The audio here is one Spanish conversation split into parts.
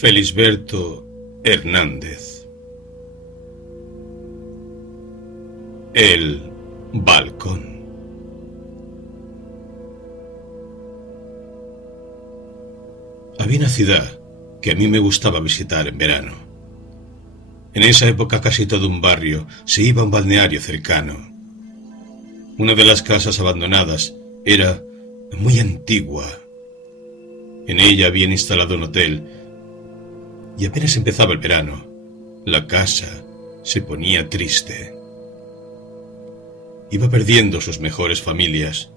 Felisberto Hernández. El balcón. Había una ciudad que a mí me gustaba visitar en verano. En esa época casi todo un barrio se iba a un balneario cercano. Una de las casas abandonadas era muy antigua. En ella habían instalado un hotel y apenas empezaba el verano, la casa se ponía triste. Iba perdiendo sus mejores familias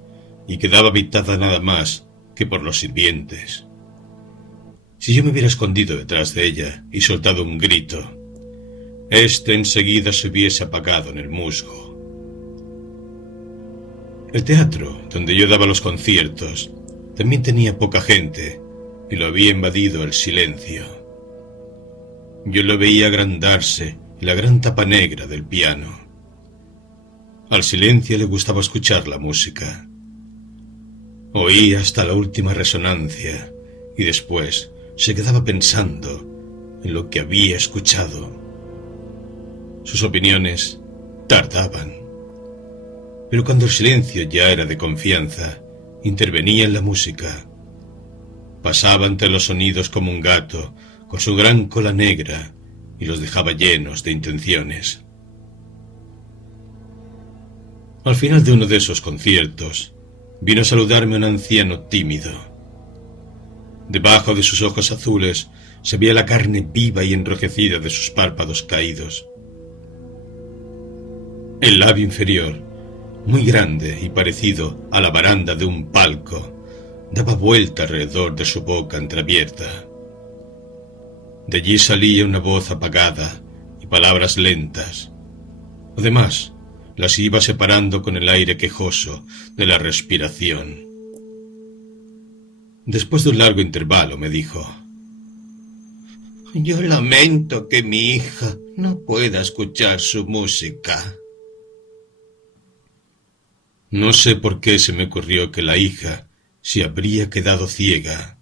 y quedaba habitada nada más que por los sirvientes. Si yo me hubiera escondido detrás de ella y soltado un grito, este enseguida se hubiese apagado en el musgo. El teatro, donde yo daba los conciertos, también tenía poca gente y lo había invadido el silencio. Yo lo veía agrandarse en la gran tapa negra del piano. Al silencio le gustaba escuchar la música. Oía hasta la última resonancia y después se quedaba pensando en lo que había escuchado. Sus opiniones tardaban, pero cuando el silencio ya era de confianza, intervenía en la música. Pasaba entre los sonidos como un gato con su gran cola negra y los dejaba llenos de intenciones. Al final de uno de esos conciertos, vino a saludarme un anciano tímido. Debajo de sus ojos azules se veía la carne viva y enrojecida de sus párpados caídos. El labio inferior, muy grande y parecido a la baranda de un palco, daba vuelta alrededor de su boca entreabierta. De allí salía una voz apagada y palabras lentas. Además, las iba separando con el aire quejoso de la respiración. Después de un largo intervalo me dijo: «Yo lamento que mi hija no pueda escuchar su música». No sé por qué se me ocurrió que la hija se habría quedado ciega.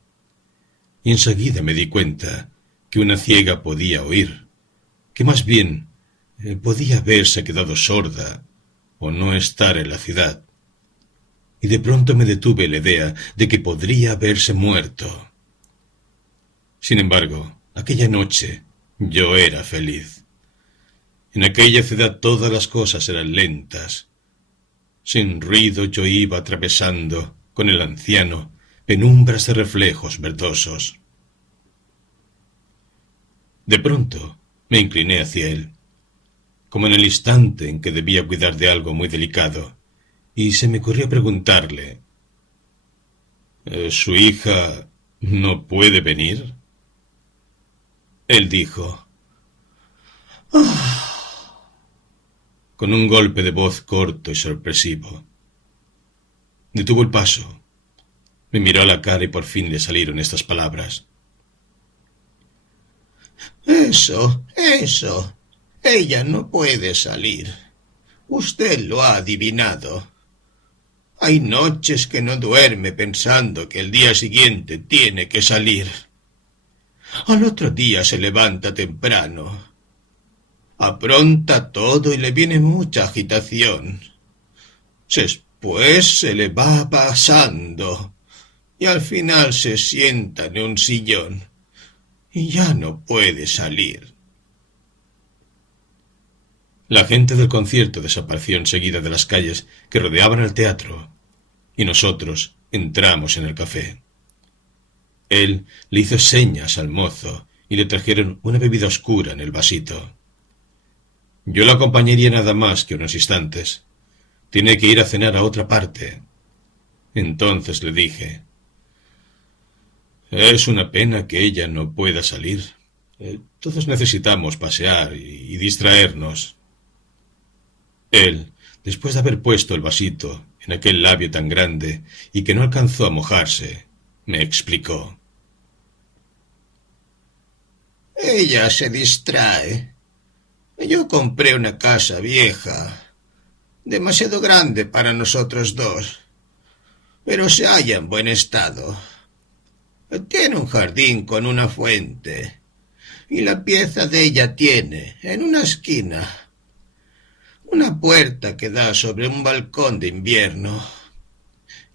Y enseguida me di cuenta que una ciega podía oír, que más bien podía haberse quedado sorda o no estar en la ciudad. Y de pronto me detuve la idea de que podría haberse muerto. Sin embargo, aquella noche yo era feliz. En aquella ciudad todas las cosas eran lentas. Sin ruido yo iba atravesando con el anciano penumbras de reflejos verdosos. De pronto me incliné hacia él, como en el instante en que debía cuidar de algo muy delicado, y se me ocurrió preguntarle: «¿Su hija no puede venir?» Él dijo: «Ah», con un golpe de voz corto y sorpresivo. Detuvo el paso, me miró a la cara y por fin le salieron estas palabras: Eso, ella no puede salir. Usted lo ha adivinado. Hay noches que no duerme pensando que el día siguiente tiene que salir. Al otro día se levanta temprano. Apronta todo y le viene mucha agitación. Después se le va pasando y al final se sienta en un sillón y ya no puede salir. La gente del concierto desapareció enseguida de las calles que rodeaban el teatro, y nosotros entramos en el café. Él le hizo señas al mozo y le trajeron una bebida oscura en el vasito. Yo lo acompañaría nada más que unos instantes. Tiene que ir a cenar a otra parte. Entonces le dije: «Es una pena que ella no pueda salir. Todos necesitamos pasear y distraernos». Él, después de haber puesto el vasito en aquel labio tan grande y que no alcanzó a mojarse, me explicó: «Ella se distrae. Yo compré una casa vieja, demasiado grande para nosotros dos, pero se halla en buen estado. Tiene un jardín con una fuente, y la pieza de ella tiene, en una esquina, una puerta que da sobre un balcón de invierno,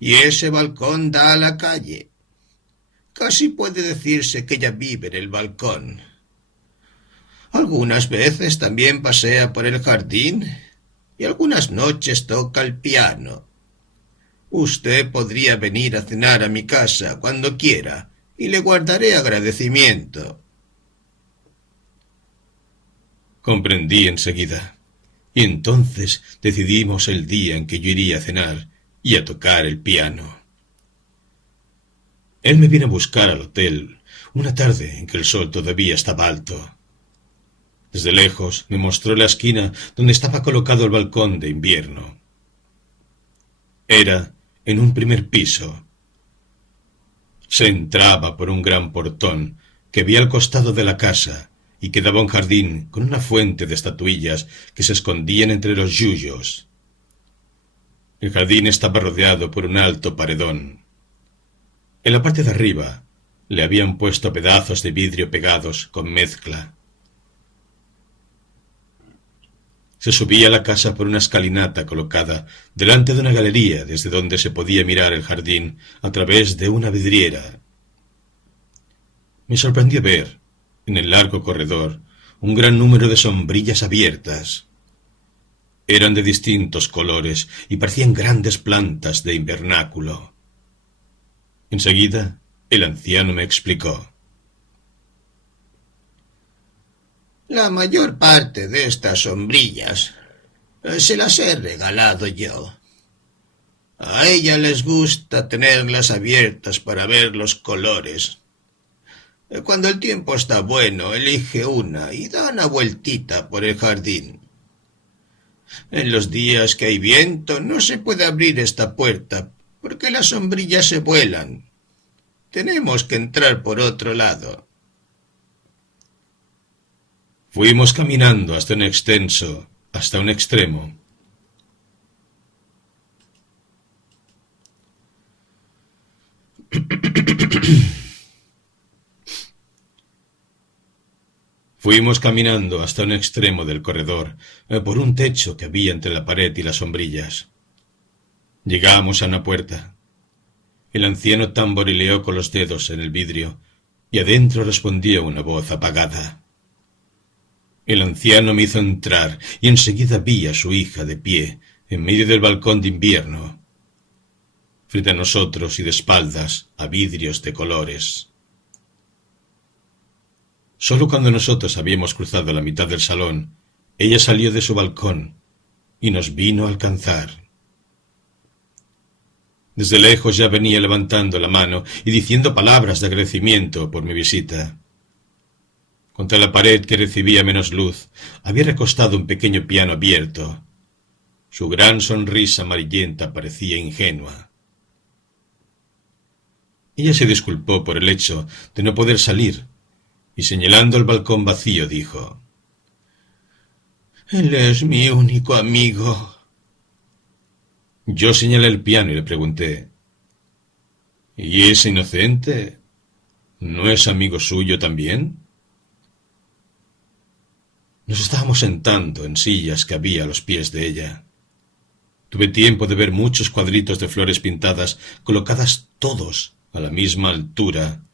y ese balcón da a la calle. Casi puede decirse que ella vive en el balcón. Algunas veces también pasea por el jardín y algunas noches toca el piano. Usted podría venir a cenar a mi casa cuando quiera y le guardaré agradecimiento. Comprendí enseguida, y entonces decidimos el día en que yo iría a cenar y a tocar el piano. Él me vino a buscar al hotel una tarde en que el sol todavía estaba alto. Desde lejos me mostró la esquina donde estaba colocado el balcón de invierno. Era en un primer piso. Se entraba por un gran portón que había al costado de la casa y que daba a un jardín con una fuente de estatuillas que se escondían entre los yuyos. El jardín estaba rodeado por un alto paredón. En la parte de arriba le habían puesto pedazos de vidrio pegados con mezcla. Se subía a la casa por una escalinata colocada delante de una galería desde donde se podía mirar el jardín a través de una vidriera. Me sorprendió ver, en el largo corredor, un gran número de sombrillas abiertas. Eran de distintos colores y parecían grandes plantas de invernáculo. Enseguida, el anciano me explicó. La mayor parte de estas sombrillas se las he regalado yo. A ella les gusta tenerlas abiertas para ver los colores. Cuando el tiempo está bueno, elige una y da una vueltita por el jardín. En los días que hay viento no se puede abrir esta puerta porque las sombrillas se vuelan. Tenemos que entrar por otro lado. Fuimos caminando hasta un extremo. Fuimos caminando hasta un extremo del corredor, por un techo que había entre la pared y las sombrillas. Llegamos a una puerta. El anciano tamborileó con los dedos en el vidrio, y adentro respondía una voz apagada. El anciano me hizo entrar, y enseguida vi a su hija de pie, en medio del balcón de invierno, frente a nosotros y de espaldas a vidrios de colores. Solo cuando nosotros habíamos cruzado la mitad del salón, ella salió de su balcón y nos vino a alcanzar. Desde lejos ya venía levantando la mano y diciendo palabras de agradecimiento por mi visita. Contra la pared que recibía menos luz, había recostado un pequeño piano abierto. Su gran sonrisa amarillenta parecía ingenua. Ella se disculpó por el hecho de no poder salir, y señalando el balcón vacío dijo: «Él es mi único amigo». Yo señalé el piano y le pregunté: «¿Y ese inocente no es amigo suyo también?» Nos estábamos sentando en sillas que había a los pies de ella. Tuve tiempo de ver muchos cuadritos de flores pintadas colocadas todos a la misma altura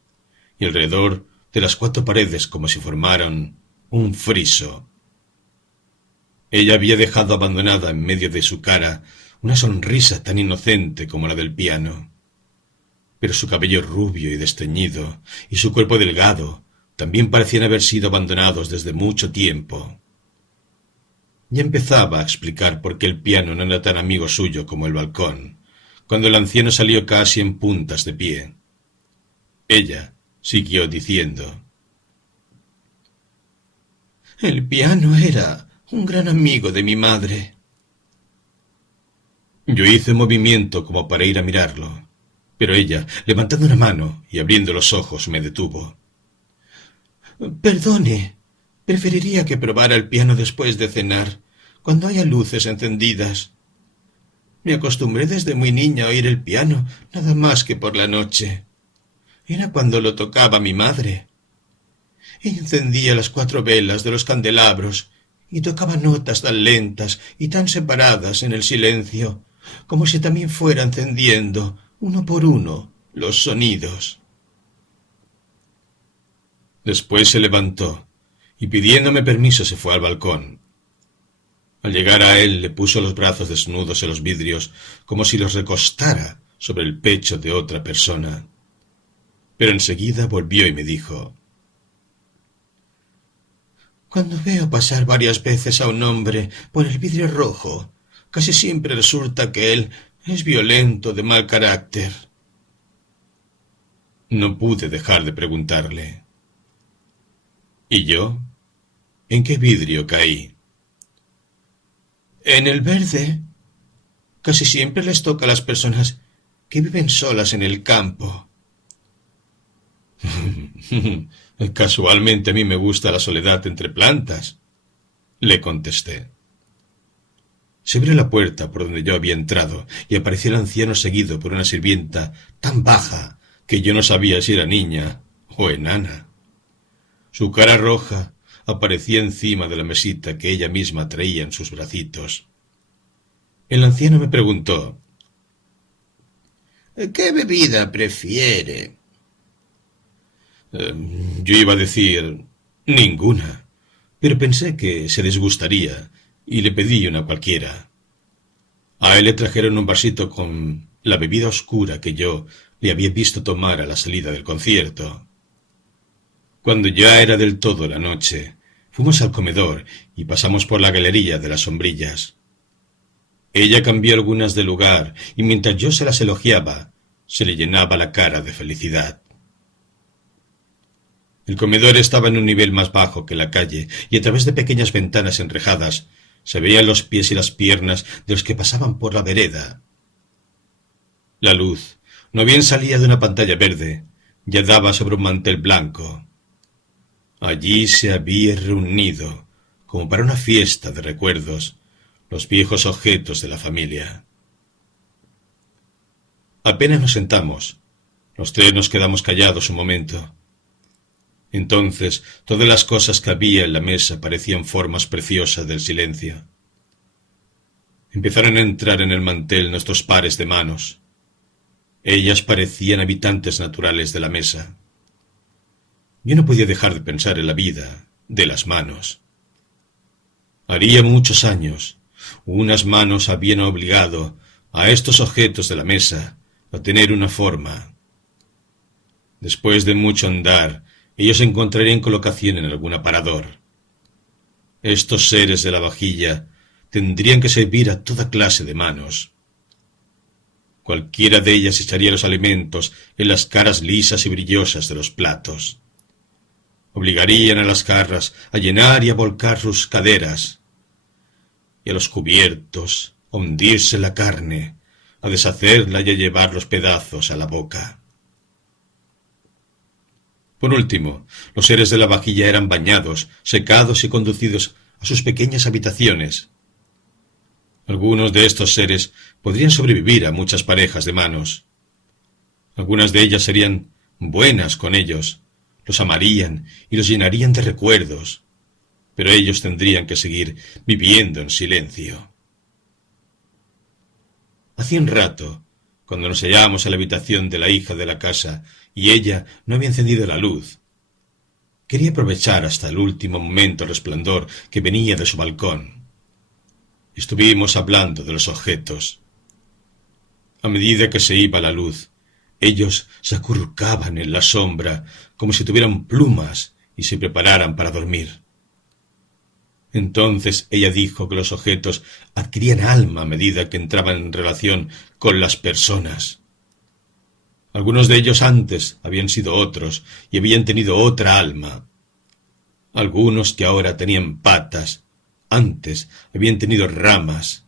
y alrededor de las 4 paredes como si formaran un friso. Ella había dejado abandonada en medio de su cara una sonrisa tan inocente como la del piano, pero su cabello rubio y desteñido y su cuerpo delgado también parecían haber sido abandonados desde mucho tiempo. Ya empezaba a explicar por qué el piano no era tan amigo suyo como el balcón, cuando el anciano salió casi en puntas de pie. Ella siguió diciendo: «El piano era un gran amigo de mi madre». Yo hice un movimiento como para ir a mirarlo, pero ella, levantando una mano y abriendo los ojos, me detuvo. «Perdone, preferiría que probara el piano después de cenar, cuando haya luces encendidas. Me acostumbré desde muy niña a oír el piano, nada más que por la noche. era cuando lo tocaba mi madre. Ella encendía las 4 velas de los candelabros y tocaba notas tan lentas y tan separadas en el silencio, como si también fuera encendiendo, uno por uno, los sonidos. Después se levantó y pidiéndome permiso se fue al balcón. Al llegar a él le puso los brazos desnudos en los vidrios como si los recostara sobre el pecho de otra persona. Pero enseguida volvió y me dijo: Cuando veo pasar varias veces a un hombre por el vidrio rojo, casi siempre resulta que él es violento, de mal carácter. No pude dejar de preguntarle: ¿y yo? ¿En qué vidrio caí? En el verde. Casi siempre les toca a las personas que viven solas en el campo. Casualmente a mí me gusta la soledad entre plantas, le contesté. Se abrió la puerta por donde yo había entrado y apareció el anciano seguido por una sirvienta tan baja que yo no sabía si era niña o enana. Su cara roja aparecía encima de la mesita que ella misma traía en sus bracitos. El anciano me preguntó: ¿qué bebida prefiere? Yo iba a decir ninguna, pero pensé que se disgustaría y le pedí una cualquiera. A él le trajeron un vasito con la bebida oscura que yo le había visto tomar a la salida del concierto. Cuando ya era del todo la noche, fuimos al comedor y pasamos por la galería de las sombrillas. Ella cambió algunas de lugar y mientras yo se las elogiaba, se le llenaba la cara de felicidad. El comedor estaba en un nivel más bajo que la calle y a través de pequeñas ventanas enrejadas se veían los pies y las piernas de los que pasaban por la vereda. La luz, no bien salía de una pantalla verde, ya daba sobre un mantel blanco. Allí se había reunido, como para una fiesta de recuerdos, los viejos objetos de la familia. Apenas nos sentamos, los tres nos quedamos callados un momento. Entonces todas las cosas que había en la mesa parecían formas preciosas del silencio. Empezaron a entrar en el mantel nuestros pares de manos. Ellas parecían habitantes naturales de la mesa. Yo no podía dejar de pensar en la vida de las manos. Haría muchos años, unas manos habían obligado a estos objetos de la mesa a tener una forma. Después de mucho andar, ellos encontrarían colocación en algún aparador. Estos seres de la vajilla tendrían que servir a toda clase de manos. Cualquiera de ellas echaría los alimentos en las caras lisas y brillosas de los platos. Obligarían a las jarras a llenar y a volcar sus caderas, y a los cubiertos a hundirse la carne, a deshacerla y a llevar los pedazos a la boca. Por último, los seres de la vajilla eran bañados, secados y conducidos a sus pequeñas habitaciones. Algunos de estos seres podrían sobrevivir a muchas parejas de manos. Algunas de ellas serían buenas con ellos, los amarían y los llenarían de recuerdos, pero ellos tendrían que seguir viviendo en silencio. Hacía un rato, cuando nos hallábamos en la habitación de la hija de la casa y ella no había encendido la luz. Quería aprovechar hasta el último momento el resplandor que venía de su balcón. Estuvimos hablando de los objetos. A medida que se iba la luz, ellos se acurrucaban en la sombra como si tuvieran plumas y se prepararan para dormir. Entonces ella dijo que los objetos adquirían alma a medida que entraban en relación con las personas. Algunos de ellos antes habían sido otros y habían tenido otra alma. Algunos que ahora tenían patas, antes habían tenido ramas.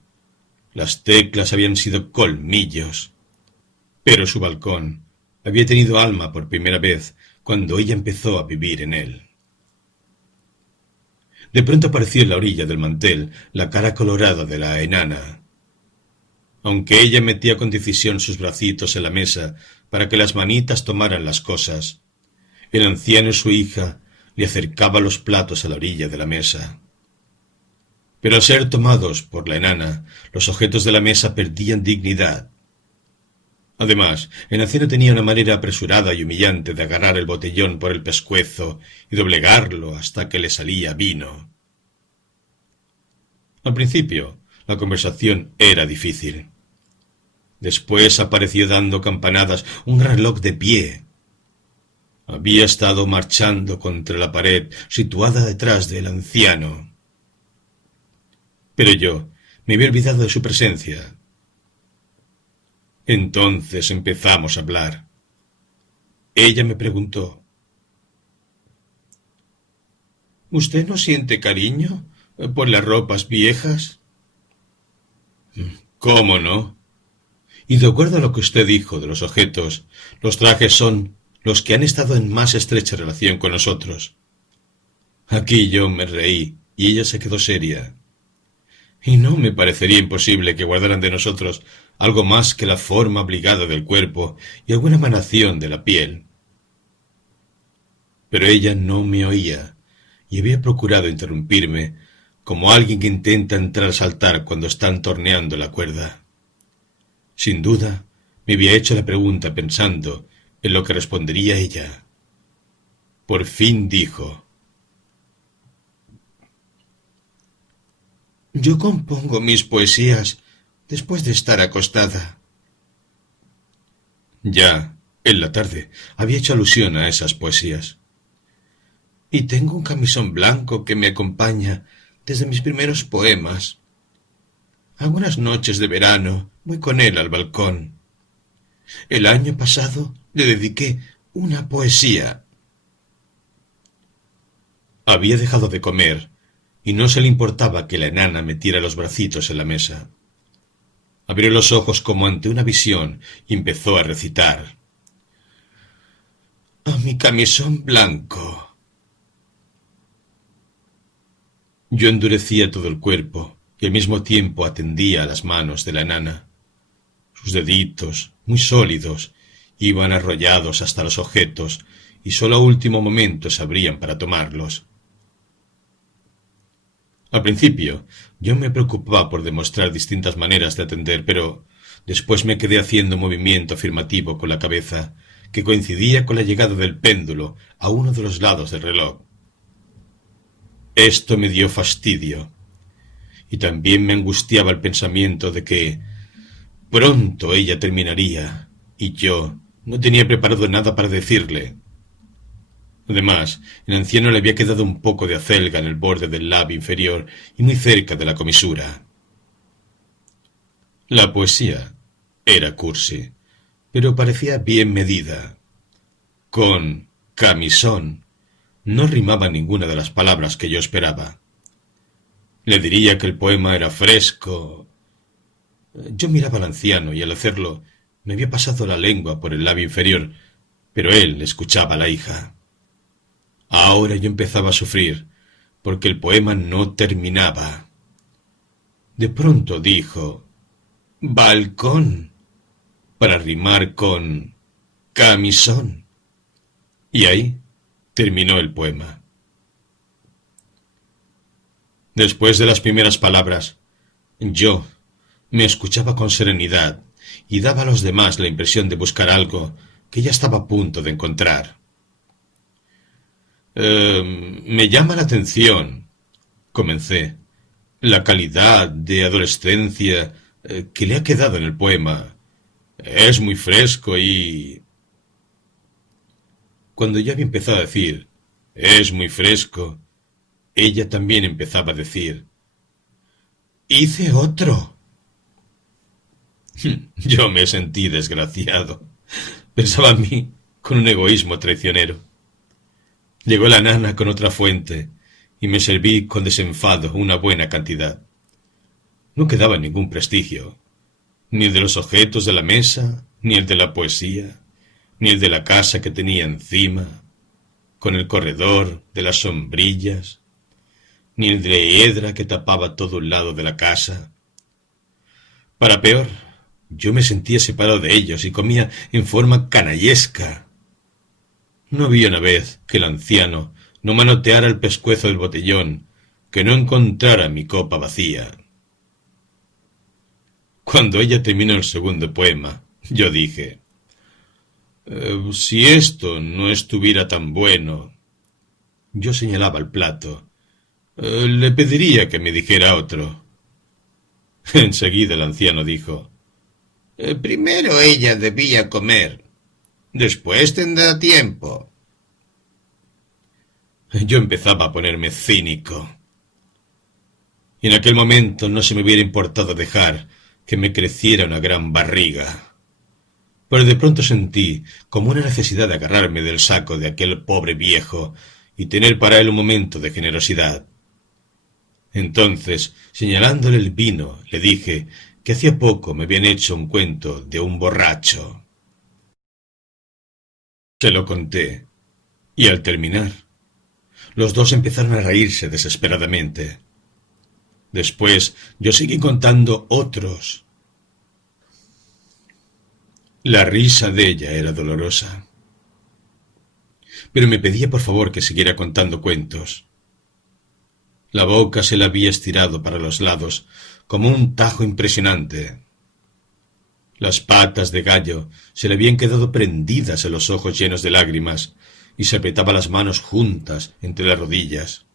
Las teclas habían sido colmillos. Pero su balcón había tenido alma por primera vez cuando ella empezó a vivir en él. De pronto apareció en la orilla del mantel la cara colorada de la enana. aunque ella metía con decisión sus bracitos en la mesa para que las manitas tomaran las cosas. El anciano y su hija le acercaban los platos a la orilla de la mesa. Pero al ser tomados por la enana, los objetos de la mesa perdían dignidad. Además, el anciano tenía una manera apresurada y humillante de agarrar el botellón por el pescuezo y doblegarlo hasta que le salía vino. Al principio, la conversación era difícil. Después apareció dando campanadas un reloj de pie. Había estado marchando contra la pared situada detrás del anciano. Pero yo me había olvidado de su presencia. Entonces empezamos a hablar. Ella me preguntó: ¿Usted no siente cariño por las ropas viejas? ¿Cómo no? Y de acuerdo a lo que usted dijo de los objetos, los trajes son los que han estado en más estrecha relación con nosotros. Aquí yo me reí y ella se quedó seria. Y no me parecería imposible que guardaran de nosotros algo más que la forma obligada del cuerpo y alguna emanación de la piel. Pero ella no me oía y había procurado interrumpirme como alguien que intenta entrar a saltar cuando están torneando la cuerda. Sin duda, me había hecho la pregunta pensando en lo que respondería ella. Por fin dijo: Yo compongo mis poesías después de estar acostada. Ya, en la tarde, había hecho alusión a esas poesías. Y tengo un camisón blanco que me acompaña desde mis primeros poemas. Algunas noches de verano voy con él al balcón. El año pasado le dediqué una poesía. Había dejado de comer y no se le importaba que la enana metiera los bracitos en la mesa. Abrió los ojos como ante una visión y empezó a recitar: A mi camisón blanco. Yo endurecía todo el cuerpo y al mismo tiempo atendía a las manos de la enana. Sus deditos, muy sólidos, iban arrollados hasta los objetos y sólo a último momento se abrían para tomarlos. Al principio, yo me preocupaba por demostrar distintas maneras de atender, pero después me quedé haciendo movimiento afirmativo con la cabeza, que coincidía con la llegada del péndulo a uno de los lados del reloj. Esto me dio fastidio, y también me angustiaba el pensamiento de que pronto ella terminaría, y yo no tenía preparado nada para decirle. Además, el anciano le había quedado un poco de acelga en el borde del labio inferior y muy cerca de la comisura. La poesía era cursi, pero parecía bien medida. Con camisón no rimaba ninguna de las palabras que yo esperaba. Le diría que el poema era fresco. Yo miraba al anciano y al hacerlo me había pasado la lengua por el labio inferior, pero él escuchaba a la hija. Ahora yo empezaba a sufrir, porque el poema no terminaba. De pronto dijo balcón, para rimar con camisón. Y ahí terminó el poema. Después de las primeras palabras, yo me escuchaba con serenidad y daba a los demás la impresión de buscar algo que ya estaba a punto de encontrar. Me llama la atención, comencé, la calidad de adolescencia que le ha quedado en el poema. Es muy fresco y... Cuando ya había empezado a decir, es muy fresco, ella también empezaba a decir, hice otro. Yo me sentí desgraciado. Pensaba en mí con un egoísmo traicionero. Llegó la nana con otra fuente y me serví con desenfado una buena cantidad. No quedaba ningún prestigio, ni el de los objetos de la mesa, ni el de la poesía, ni el de la casa que tenía encima, con el corredor de las sombrillas, ni el de la hiedra que tapaba todo un lado de la casa. Para peor, yo me sentía separado de ellos y comía en forma canallesca. No había una vez que el anciano no manoteara el pescuezo del botellón, que no encontrara mi copa vacía. Cuando ella terminó el segundo poema, yo dije, si esto no estuviera tan bueno. Yo señalaba el plato. Le pediría que me dijera otro. Enseguida el anciano dijo, primero ella debía comer. Después tendrá tiempo. Yo empezaba a ponerme cínico. Y en aquel momento no se me hubiera importado dejar que me creciera una gran barriga. Pero de pronto sentí como una necesidad de agarrarme del saco de aquel pobre viejo y tener para él un momento de generosidad. Entonces, señalándole el vino, le dije que hacía poco me habían hecho un cuento de un borracho. Se lo conté, y al terminar, los dos empezaron a reírse desesperadamente. Después yo seguí contando otros. La risa de ella era dolorosa, pero me pedía por favor que siguiera contando cuentos. La boca se la había estirado para los lados como un tajo impresionante. Las patas de gallo se le habían quedado prendidas en los ojos llenos de lágrimas y se apretaba las manos juntas entre las rodillas.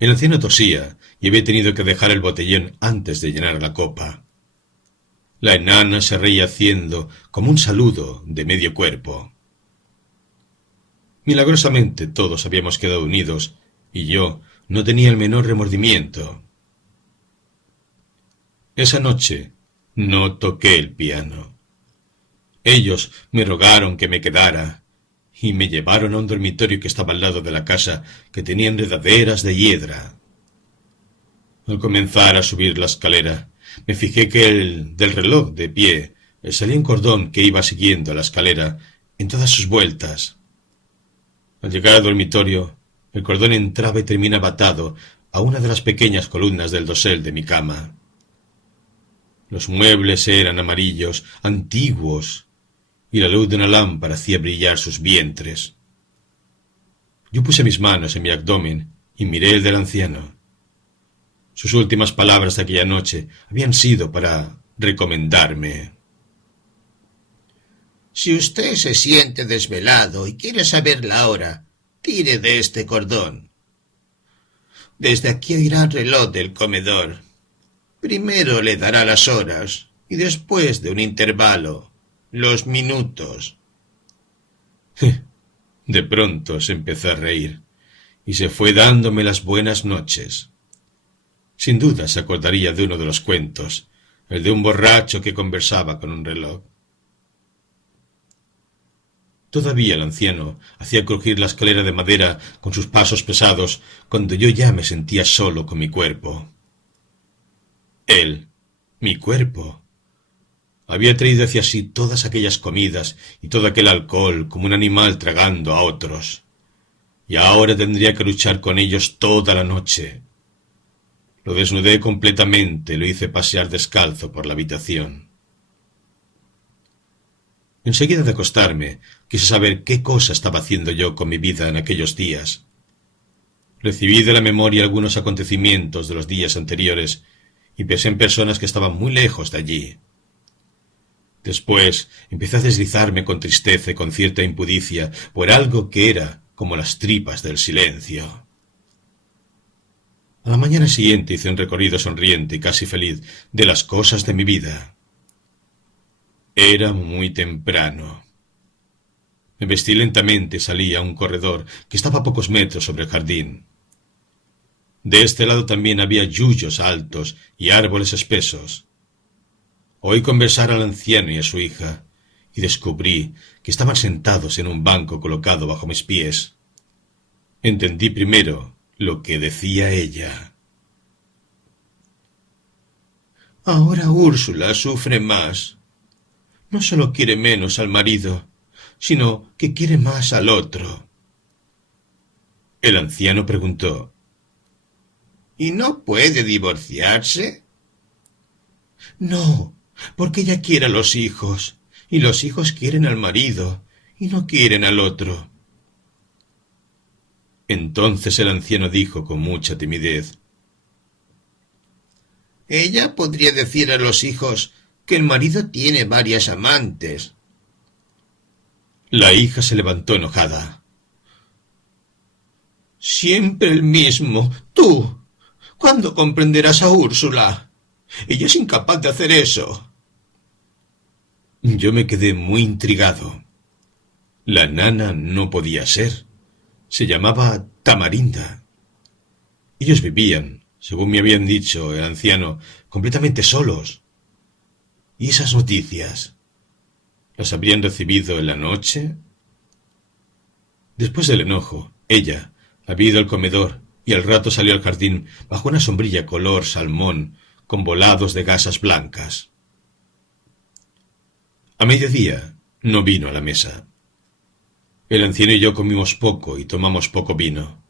El anciano tosía y había tenido que dejar el botellón antes de llenar la copa. La enana se reía haciendo como un saludo de medio cuerpo. Milagrosamente todos habíamos quedado unidos y yo no tenía el menor remordimiento. Esa noche no toqué el piano. Ellos me rogaron que me quedara y me llevaron a un dormitorio que estaba al lado de la casa, que tenía enredaderas de hiedra. Al comenzar a subir la escalera, me fijé que del reloj de pie salía un cordón que iba siguiendo la escalera en todas sus vueltas. Al llegar al dormitorio, el cordón entraba y terminaba atado a una de las pequeñas columnas del dosel de mi cama. Los muebles eran amarillos, antiguos, y la luz de una lámpara hacía brillar sus vientres. Yo puse mis manos en mi abdomen y miré el del anciano. Sus últimas palabras de aquella noche habían sido para recomendarme. Si usted se siente desvelado y quiere saber la hora, tire de este cordón. Desde aquí oirá el reloj del comedor. Primero le dará las horas y después de un intervalo, los minutos. De pronto se empezó a reír y se fue dándome las buenas noches. Sin duda se acordaría de uno de los cuentos, el de un borracho que conversaba con un reloj. Todavía el anciano hacía crujir la escalera de madera con sus pasos pesados cuando yo ya me sentía solo con mi cuerpo. Él, mi cuerpo, había traído hacia sí todas aquellas comidas y todo aquel alcohol como un animal tragando a otros, y ahora tendría que luchar con ellos toda la noche. Lo desnudé completamente y lo hice pasear descalzo por la habitación. Enseguida de acostarme, quise saber qué cosa estaba haciendo yo con mi vida en aquellos días. Recibí de la memoria algunos acontecimientos de los días anteriores y pensé en personas que estaban muy lejos de allí. Después empecé a deslizarme con tristeza y con cierta impudicia por algo que era como las tripas del silencio. A la mañana siguiente hice un recorrido sonriente y casi feliz de las cosas de mi vida. Era muy temprano. Me vestí lentamente y salí a un corredor que estaba a pocos metros sobre el jardín. De este lado también había yuyos altos y árboles espesos. Oí conversar al anciano y a su hija, y descubrí que estaban sentados en un banco colocado bajo mis pies. Entendí primero lo que decía ella. Ahora Úrsula sufre más. No solo quiere menos al marido, sino que quiere más al otro. El anciano preguntó: ¿Y no puede divorciarse? No, porque ella quiere a los hijos, y los hijos quieren al marido, y no quieren al otro. Entonces el anciano dijo con mucha timidez: Ella podría decir a los hijos que el marido tiene varias amantes. La hija se levantó enojada. Siempre el mismo. Tú. ¿Cuándo comprenderás a Úrsula? Ella es incapaz de hacer eso. Yo me quedé muy intrigado. La nana no podía ser. Se llamaba Tamarinda. Ellos vivían, según me habían dicho el anciano, completamente solos. ¿Y esas noticias? ¿Las habrían recibido en la noche? Después del enojo, ella había ido al comedor y al rato salió al jardín bajo una sombrilla color salmón con volados de gasas blancas. A mediodía no vino a la mesa. El anciano y yo comimos poco y tomamos poco vino.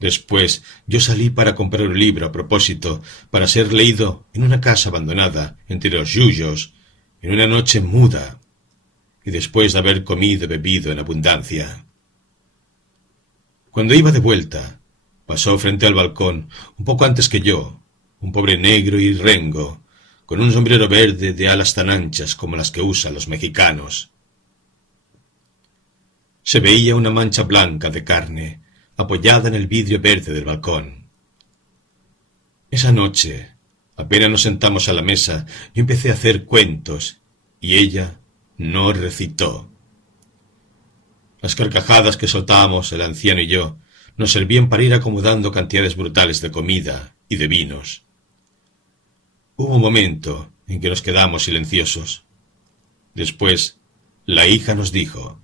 Después yo salí para comprar un libro a propósito para ser leído en una casa abandonada entre los yuyos en una noche muda y después de haber comido y bebido en abundancia. Cuando iba de vuelta, pasó frente al balcón, un poco antes que yo, un pobre negro y rengo, con un sombrero verde de alas tan anchas como las que usan los mexicanos. Se veía una mancha blanca de carne apoyada en el vidrio verde del balcón. Esa noche, apenas nos sentamos a la mesa, yo empecé a hacer cuentos y ella no recitó. Las carcajadas que soltábamos el anciano y yo nos servían para ir acomodando cantidades brutales de comida y de vinos. Hubo un momento en que nos quedamos silenciosos. Después, la hija nos dijo: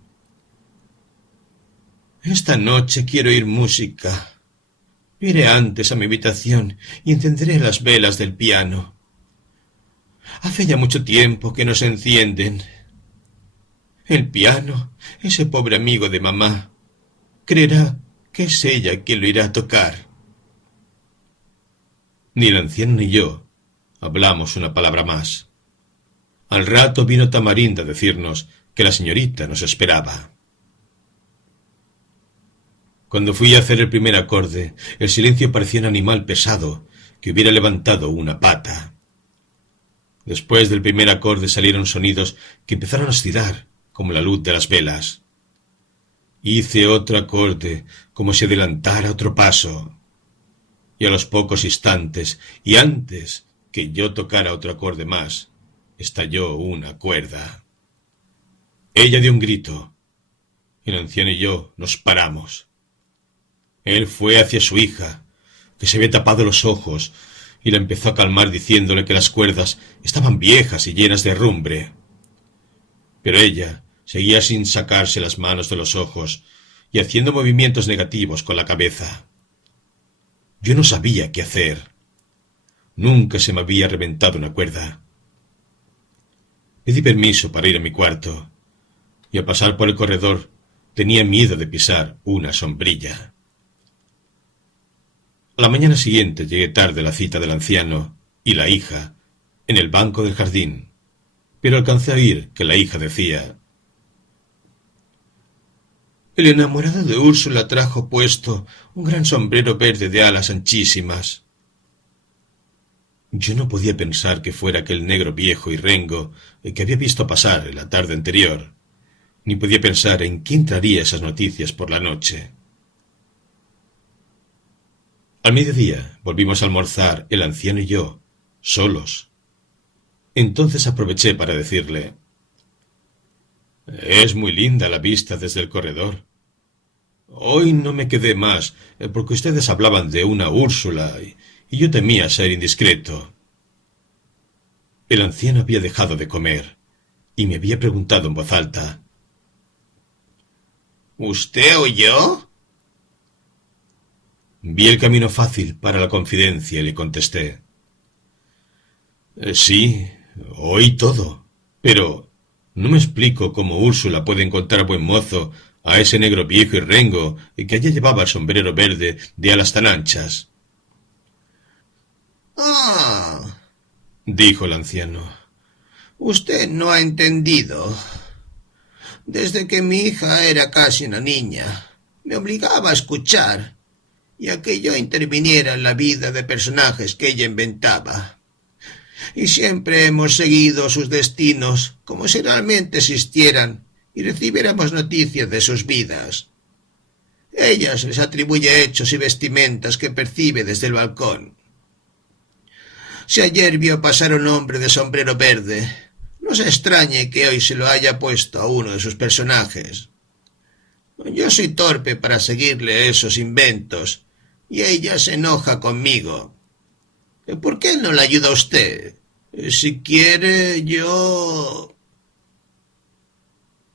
Esta noche quiero oír música. Iré antes a mi habitación y encenderé las velas del piano. Hace ya mucho tiempo que no se encienden. El piano, ese pobre amigo de mamá, creerá que es ella quien lo irá a tocar. Ni el anciano ni yo hablamos una palabra más. Al rato vino Tamarinda a decirnos que la señorita nos esperaba. Cuando fui a hacer el primer acorde, el silencio parecía un animal pesado que hubiera levantado una pata. Después del primer acorde salieron sonidos que empezaron a oscilar, como la luz de las velas. Hice otro acorde, como si adelantara otro paso. Y a los pocos instantes, y antes que yo tocara otro acorde más, estalló una cuerda. Ella dio un grito. El anciano y yo nos paramos. Él fue hacia su hija, que se había tapado los ojos, y la empezó a calmar diciéndole que las cuerdas estaban viejas y llenas de herrumbre. Pero ella seguía sin sacarse las manos de los ojos y haciendo movimientos negativos con la cabeza. Yo no sabía qué hacer. Nunca se me había reventado una cuerda. Pedí permiso para ir a mi cuarto, y al pasar por el corredor tenía miedo de pisar una sombrilla. A la mañana siguiente llegué tarde a la cita del anciano y la hija en el banco del jardín, pero alcancé a oír que la hija decía: El enamorado de Úrsula trajo puesto un gran sombrero verde de alas anchísimas. Yo no podía pensar que fuera aquel negro viejo y rengo que había visto pasar la tarde anterior, ni podía pensar en quién traería esas noticias por la noche. Al mediodía volvimos a almorzar el anciano y yo, solos. Entonces aproveché para decirle: Es muy linda la vista desde el corredor. Hoy no me quedé más, porque ustedes hablaban de una Úrsula, y yo temía ser indiscreto. El anciano había dejado de comer, y me había preguntado en voz alta: ¿Usted oyó? Vi el camino fácil para la confidencia y le contesté: Sí, oí todo, pero no me explico cómo Úrsula puede encontrar buen mozo a ese negro viejo y rengo que allá llevaba el sombrero verde de alas tan anchas. Ah, dijo el anciano. Usted no ha entendido. Desde que mi hija era casi una niña, me obligaba a escuchar y a que yo interviniera en la vida de personajes que ella inventaba. Y siempre hemos seguido sus destinos como si realmente existieran y recibiéramos noticias de sus vidas. Ella se les atribuye hechos y vestimentas que percibe desde el balcón. Si ayer vio pasar a un hombre de sombrero verde, no se extrañe que hoy se lo haya puesto a uno de sus personajes. Yo soy torpe para seguirle esos inventos, y ella se enoja conmigo. ¿Por qué no la ayuda usted? Si quiere, yo...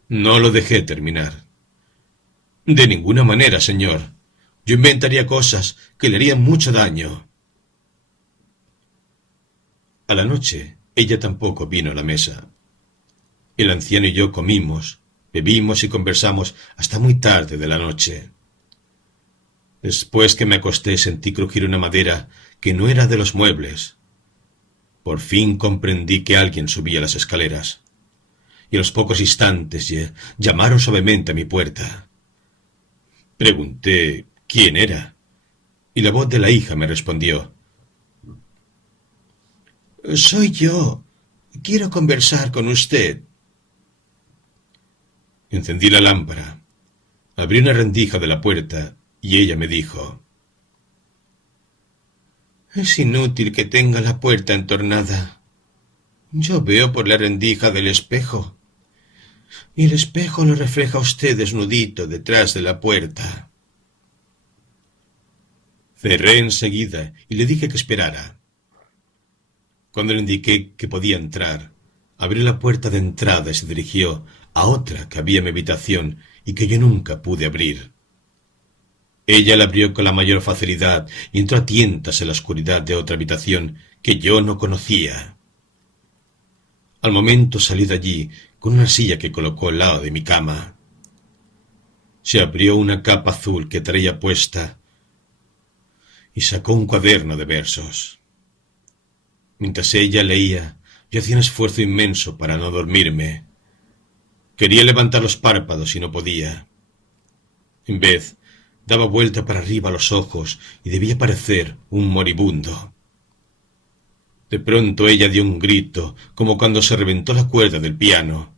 No lo dejé terminar. De ninguna manera, señor. Yo inventaría cosas que le harían mucho daño. A la noche, ella tampoco vino a la mesa. El anciano y yo comimos, bebimos y conversamos hasta muy tarde de la noche. Después que me acosté sentí crujir una madera que no era de los muebles. Por fin comprendí que alguien subía las escaleras, y a los pocos instantes llamaron suavemente a mi puerta. Pregunté quién era, y la voz de la hija me respondió. Soy yo. Quiero conversar con usted. Encendí la lámpara, abrí una rendija de la puerta y ella me dijo: Es inútil que tenga la puerta entornada. Yo veo por la rendija del espejo, y el espejo lo refleja a usted desnudito detrás de la puerta. Cerré enseguida y le dije que esperara. Cuando le indiqué que podía entrar, abrió la puerta de entrada y se dirigió a otra que había en mi habitación y que yo nunca pude abrir. Ella la abrió con la mayor facilidad y entró a tientas en la oscuridad de otra habitación que yo no conocía. Al momento salí de allí con una silla que colocó al lado de mi cama. Se abrió una capa azul que traía puesta y sacó un cuaderno de versos. Mientras ella leía, yo hacía un esfuerzo inmenso para no dormirme. Quería levantar los párpados y no podía. En vez, daba vuelta para arriba los ojos y debía parecer un moribundo. De pronto ella dio un grito, como cuando se reventó la cuerda del piano,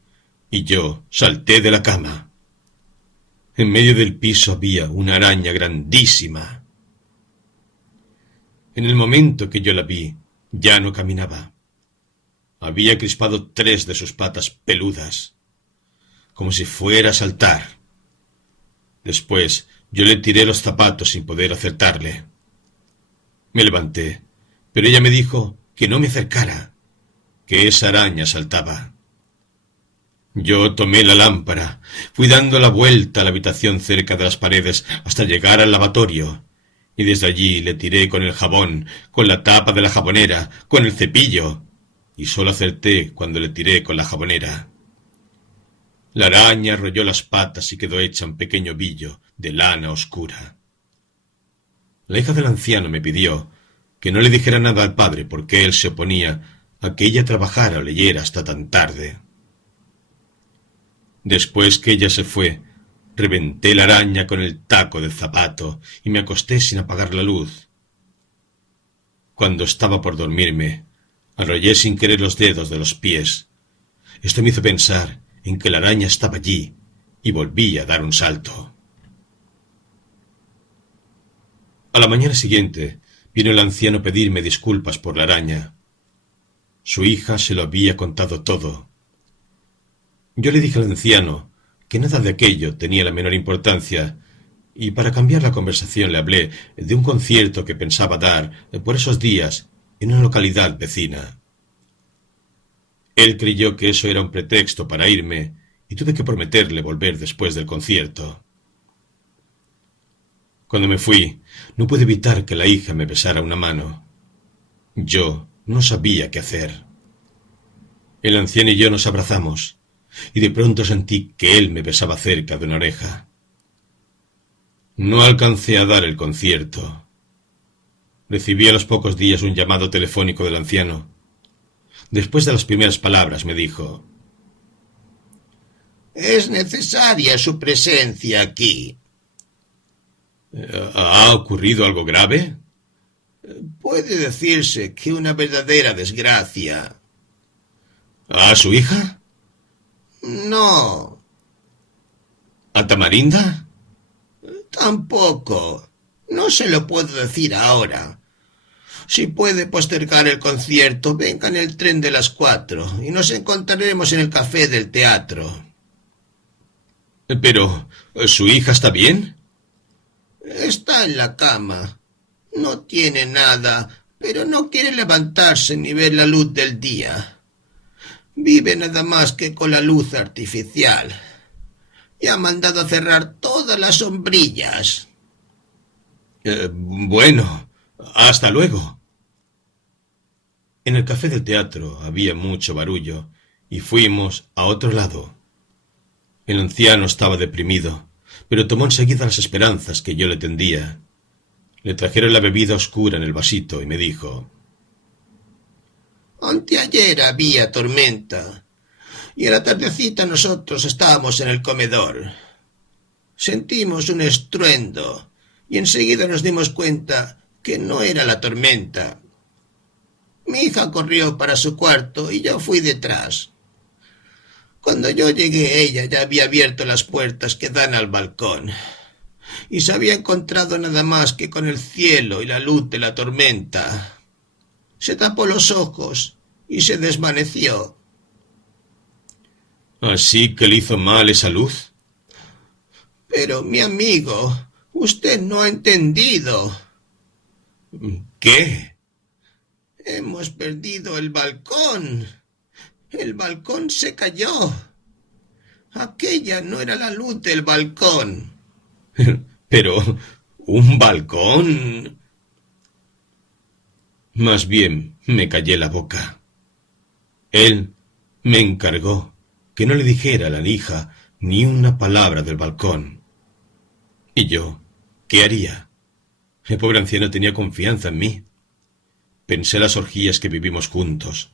y yo salté de la cama. En medio del piso había una araña grandísima. En el momento que yo la vi, ya no caminaba. Había crispado 3 de sus patas peludas, como si fuera a saltar. Después yo le tiré los zapatos sin poder acertarle. Me levanté, pero ella me dijo que no me acercara, que esa araña saltaba. Yo tomé la lámpara, fui dando la vuelta a la habitación cerca de las paredes hasta llegar al lavatorio, y desde allí le tiré con el jabón, con la tapa de la jabonera, con el cepillo, y solo acerté cuando le tiré con la jabonera. La araña arrolló las patas y quedó hecha un pequeño ovillo de lana oscura. La hija del anciano me pidió que no le dijera nada al padre porque él se oponía a que ella trabajara o leyera hasta tan tarde. Después que ella se fue, reventé la araña con el taco del zapato y me acosté sin apagar la luz. Cuando estaba por dormirme, arrollé sin querer los dedos de los pies. Esto me hizo pensar en que la araña estaba allí y volví a dar un salto. A la mañana siguiente vino el anciano a pedirme disculpas por la araña. Su hija se lo había contado todo. Yo le dije al anciano que nada de aquello tenía la menor importancia, y para cambiar la conversación le hablé de un concierto que pensaba dar por esos días en una localidad vecina. Él creyó que eso era un pretexto para irme, y tuve que prometerle volver después del concierto. Cuando me fui, no pude evitar que la hija me besara una mano. Yo no sabía qué hacer. El anciano y yo nos abrazamos, y de pronto sentí que él me besaba cerca de una oreja. No alcancé a dar el concierto. Recibí a los pocos días un llamado telefónico del anciano. Después de las primeras palabras me dijo: «Es necesaria su presencia aquí». ¿Ha ocurrido algo grave? Puede decirse que una verdadera desgracia. ¿A su hija? No, ¿A Tamarinda? tampoco. No se lo puedo decir ahora. Si puede postergar el concierto, venga en el tren de las 4 y nos encontraremos en el café del teatro. Pero, ¿su hija está bien? Está en la cama. No tiene nada, pero no quiere levantarse ni ver la luz del día. Vive nada más que con la luz artificial. Y ha mandado cerrar todas las sombrillas. Bueno, hasta luego. En el café del teatro había mucho barullo y fuimos a otro lado. El anciano estaba deprimido, pero tomó enseguida las esperanzas que yo le tendía. Le trajeron la bebida oscura en el vasito y me dijo: Anteayer había tormenta, y a la tardecita nosotros estábamos en el comedor. Sentimos un estruendo, y enseguida nos dimos cuenta que no era la tormenta. Mi hija corrió para su cuarto y yo fui detrás. Cuando yo llegué, ella ya había abierto las puertas que dan al balcón, y se había encontrado nada más que con el cielo y la luz de la tormenta. Se tapó los ojos y se desvaneció. ¿Así que le hizo mal esa luz? Pero, mi amigo, usted no ha entendido. ¿Qué? Hemos perdido el balcón. El balcón se cayó. Aquella no era la luz del balcón. Pero, ¿un balcón? Más bien me callé la boca. Él me encargó que no le dijera a la hija ni una palabra del balcón. ¿Y yo qué haría? El pobre anciano tenía confianza en mí. Pensé las orgías que vivimos juntos.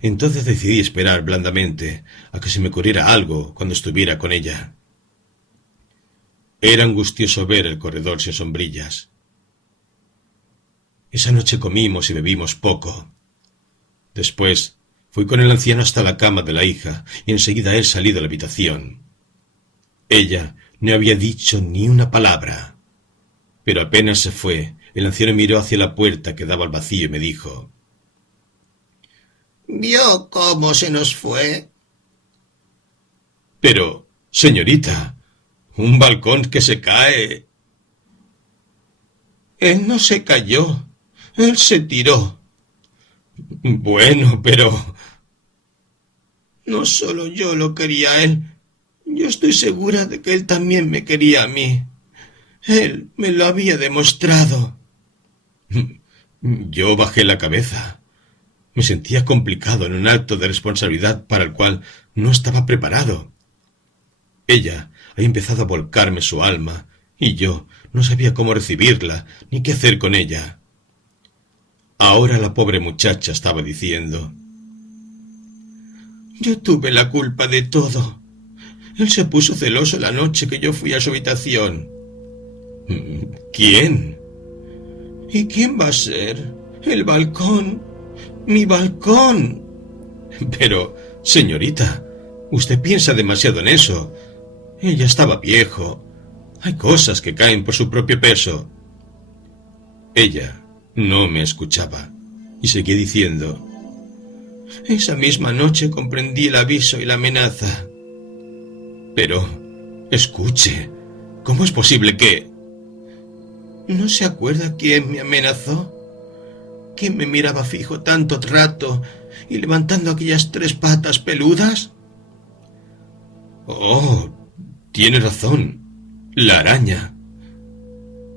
Entonces decidí esperar blandamente a que se me ocurriera algo cuando estuviera con ella. Era angustioso ver el corredor sin sombrillas. Esa noche comimos y bebimos poco. Después fui con el anciano hasta la cama de la hija y enseguida él salí de la habitación. Ella no había dicho ni una palabra. Pero apenas se fue, el anciano miró hacia la puerta que daba al vacío y me dijo: ¿Vio cómo se nos fue? Pero, señorita, un balcón que se cae. Él no se cayó, él se tiró. Bueno, pero... No solo yo lo quería a él, yo estoy segura de que él también me quería a mí. Él me lo había demostrado. Yo bajé la cabeza. Me sentía complicado en un acto de responsabilidad para el cual no estaba preparado. Ella había empezado a volcarme su alma, y yo no sabía cómo recibirla ni qué hacer con ella. Ahora la pobre muchacha estaba diciendo: Yo tuve la culpa de todo. Él se puso celoso la noche que yo fui a su habitación. ¿Quién? ¿Y quién va a ser? El balcón. ¡Mi balcón! Pero, señorita, usted piensa demasiado en eso. Ella estaba viejo. Hay cosas que caen por su propio peso. Ella no me escuchaba y seguía diciendo: Esa misma noche comprendí el aviso y la amenaza. Pero, escuche, ¿cómo es posible que...? ¿No se acuerda quién me amenazó? ¿Quién me miraba fijo tanto rato y levantando aquellas 3 patas peludas? Oh, tiene razón. La araña.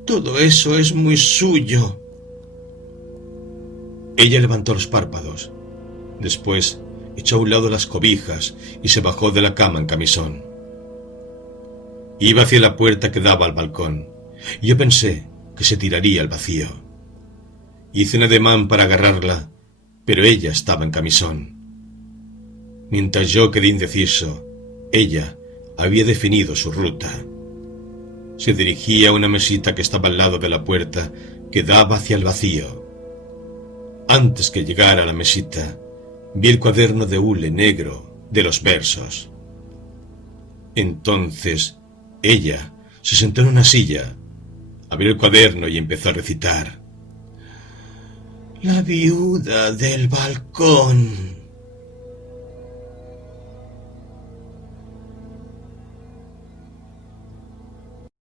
Todo eso es muy suyo. Ella levantó los párpados. Después echó a un lado las cobijas y se bajó de la cama en camisón. Iba hacia la puerta que daba al balcón, y yo pensé que se tiraría al vacío. Hice un ademán para agarrarla, pero ella estaba en camisón. Mientras yo quedé indeciso, ella había definido su ruta. Se dirigía a una mesita que estaba al lado de la puerta que daba hacia el vacío. Antes que llegara a la mesita, vi el cuaderno de hule negro de los versos. Entonces, ella se sentó en una silla, abrió el cuaderno y empezó a recitar. La viuda del balcón.